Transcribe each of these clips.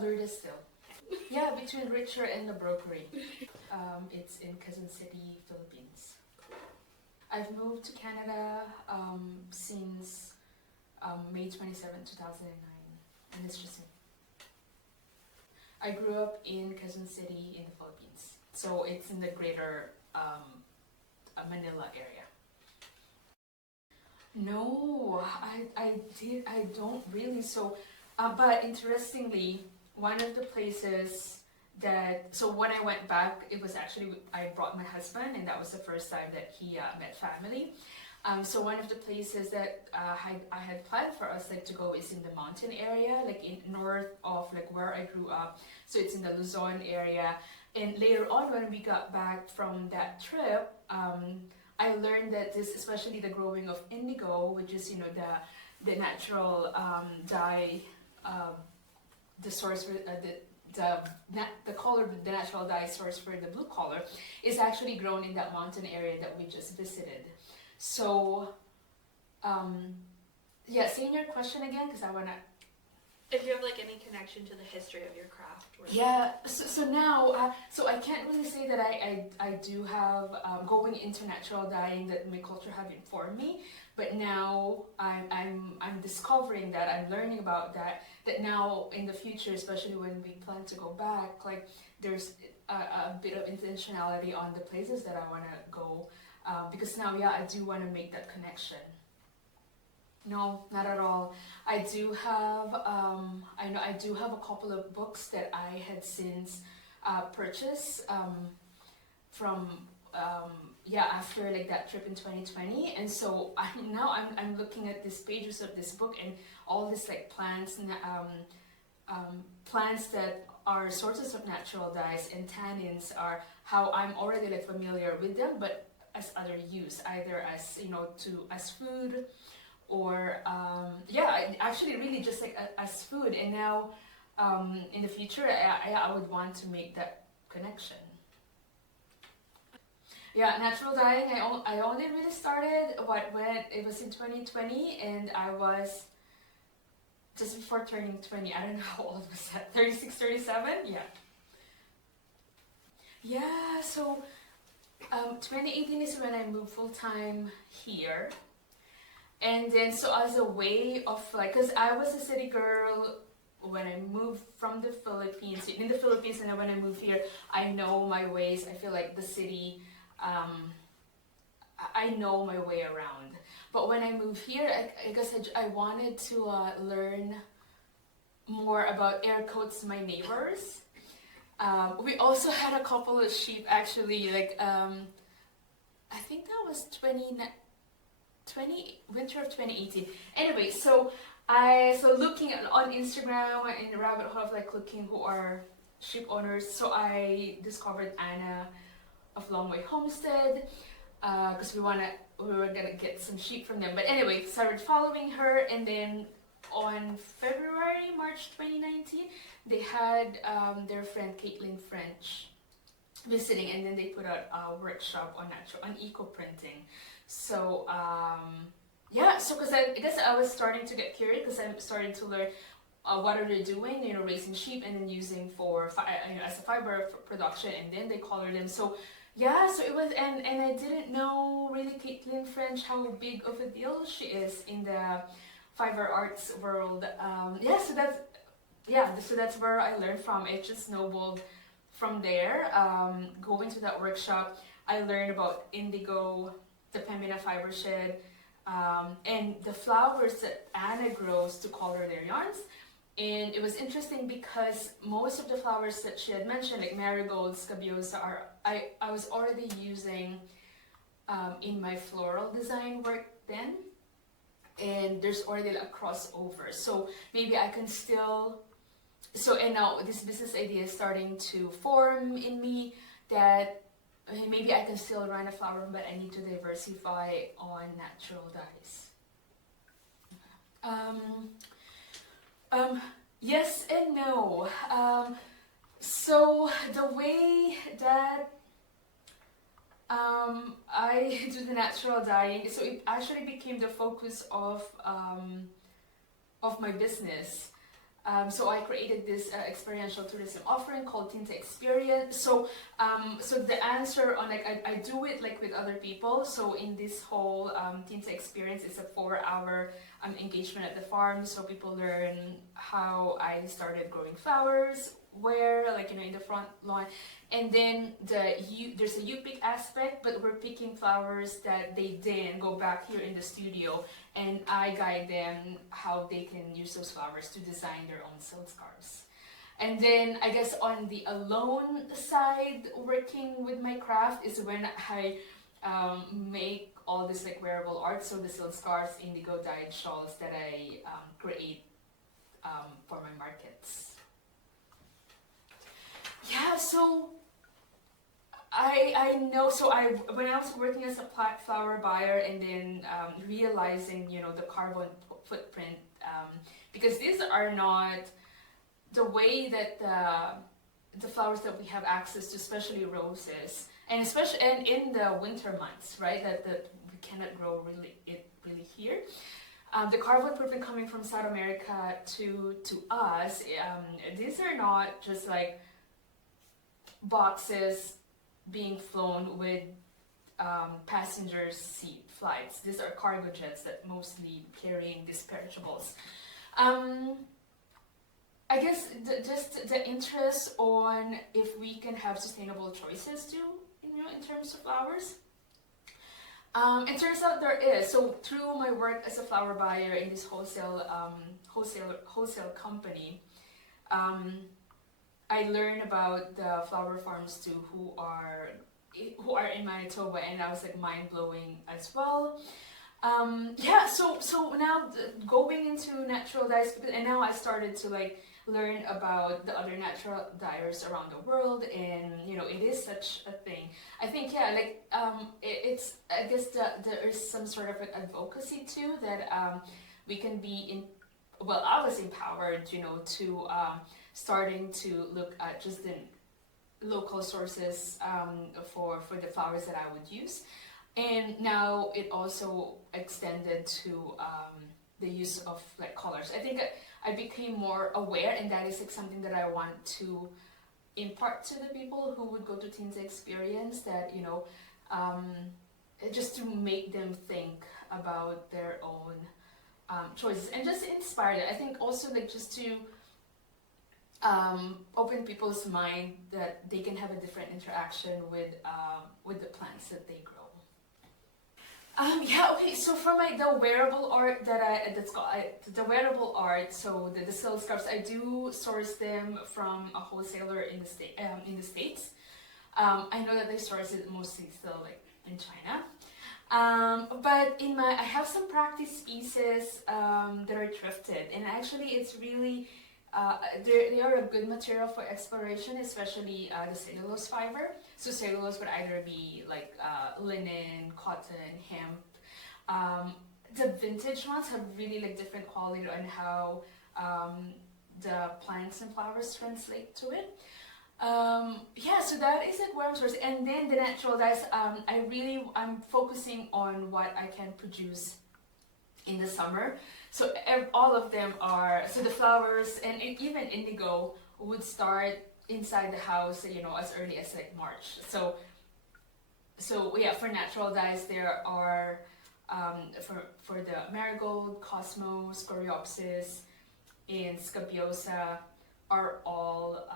Lourdes Still. Yeah, between Richer and the Brokery. It's in Quezon City, Philippines. I've moved to Canada since May 27, 2009, and it's just me. I grew up in Quezon City in the Philippines, so it's in the greater Manila area. No, I don't really. So, but interestingly, one of the places so when I went back, it was actually, I brought my husband, and that was the first time that he met family. So one of the places that I had planned for us like to go is in the mountain area, like in north of like where I grew up. So it's in the Luzon area. And later on, when we got back from that trip, I learned that this, especially the growing of indigo, which is the natural dye, the source for the color, the natural dye source for the blue color, is actually grown in that mountain area that we just visited. So, yeah, saying your question again, because I wanna. If you have like any connection to the history of your craft. Yeah, so now, so I can't really say that I do have going into natural dyeing that my culture have informed me, but now I'm discovering that, I'm learning about that now in the future, especially when we plan to go back, like there's a bit of intentionality on the places that I want to go, because now, yeah, I do want to make that connection. No, not at all. I do have I do have a couple of books that I had since purchased from after like that trip in 2020, and so I'm looking at these pages of this book and all these like plants that are sources of natural dyes, and tannins are how I'm already like familiar with them, but as other use, either as as food, or actually really just like as food. And now in the future, I would want to make that connection. Yeah, natural dyeing, I only really started when it was in 2020, and I was just before turning 20. I don't know how old was that, 36, 37? Yeah, so 2018 is when I moved full-time here. And then, so as a way of like, because I was a city girl when I moved from the Philippines, and then when I moved here, I know my ways. I feel like the city, I know my way around. But when I moved here, I guess I wanted to learn more about, air quotes, my neighbors. We also had a couple of sheep actually, like, I think that was winter of 2018. Anyway, so looking on Instagram in the rabbit hole of like looking who are sheep owners, so I discovered Anna of Longway Homestead, because we were gonna get some sheep from them. But anyway, started following her, and then on March 2019, they had their friend Caitlin French visiting, and then they put out a workshop on eco printing. So because I guess I was starting to get curious, because I'm starting to learn what are they doing, raising sheep and then using for as a fiber production, and then they color them. So so it was, and I didn't know really Caitlin French, how big of a deal she is in the fiber arts world. So that's where I learned from. It just snowballed from there. Going to that workshop, I learned about indigo, the Pembina fiber shed, and the flowers that Anna grows to color their yarns. And it was interesting because most of the flowers that she had mentioned, like marigolds, scabiosa, I was already using in my floral design work then. And there's already a crossover. So maybe I can still, and now this business idea is starting to form in me, that maybe I can still run a flower room, but I need to diversify on natural dyes. Yes and no. So the way that I do the natural dyeing, so it actually became the focus of my business. So I created this experiential tourism offering called Tinta Experience. So the answer on like I do it like with other people. So in this whole Tinta Experience, it's a 4-hour engagement at the farm. So people learn how I started growing flowers, where like in the front lawn, and then there's a you pick aspect, but we're picking flowers that they then go back here in the studio, and I guide them how they can use those flowers to design their own silk scarves. And then I guess on the alone side, working with my craft is when I make all this like wearable art. So the silk scarves, indigo dyed shawls that I create for my markets. Yeah, so I know. So when I was working as a flower buyer, and then realizing the carbon footprint, because these are not the way that the flowers that we have access to, especially roses, and in the winter months, right? That we cannot grow really here. The carbon footprint coming from South America to us, these are not just like boxes being flown with passenger seat flights. These are cargo jets that mostly carrying these perishables. I guess just the interest on if we can have sustainable choices too, in terms of flowers. It turns out there is. So through my work as a flower buyer in this wholesale company, I learned about the flower farms too, who are in Manitoba, and I was like mind blowing as well. So now going into natural dyes, and now I started to like learn about the other natural dyers around the world, and it is such a thing. I think it's I guess there is some sort of advocacy too that we can be in. Well, I was empowered, to starting to look at just the local sources for the flowers that I would use, and now it also extended to the use of like colors. I think I became more aware, and that is like something that I want to impart to the people who would go to Tinta Experience, that just to make them think about their own choices and just inspire them. I think also like just to open people's mind that they can have a different interaction with the plants that they grow. Okay. So for the wearable art the wearable art. So the silk scarves, I do source them from a wholesaler in the States. I know that they source it mostly still like in China. But I have some practice pieces that are thrifted, and actually it's really they are a good material for exploration, especially the cellulose fiber. So cellulose would either be like linen, cotton, hemp. The vintage ones have really like different quality on how the plants and flowers translate to it. So that is like where I'm sourcing. And then the natural dyes, I'm focusing on what I can produce in the summer. So all of them are, so the flowers and even indigo would start inside the house, as early as like March. So for natural dyes, there are for the marigold, cosmos, coreopsis, and scabiosa are all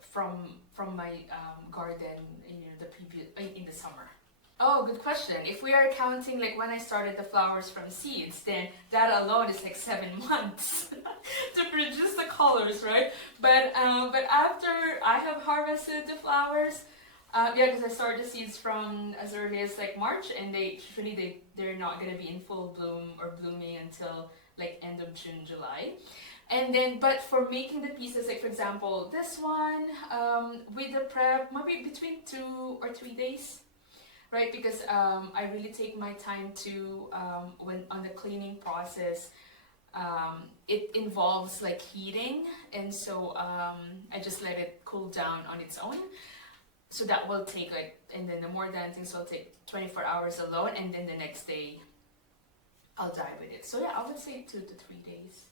from my garden in the summer. Oh, good question. If we are counting like when I started the flowers from seeds, then that alone is like 7 months to produce the colors, right? But after I have harvested the flowers, because I started the seeds from as early as like March, and they're not gonna be in full bloom or blooming until like end of June, July. And then, but for making the pieces, like for example, this one, with the prep, maybe between 2 or 3 days. Right, because I really take my time to when on the cleaning process. It involves like heating, and so I just let it cool down on its own. So that will take and then the more than things will take 24 hours alone, and then the next day I'll dye with it. So yeah, I would say 2 to 3 days.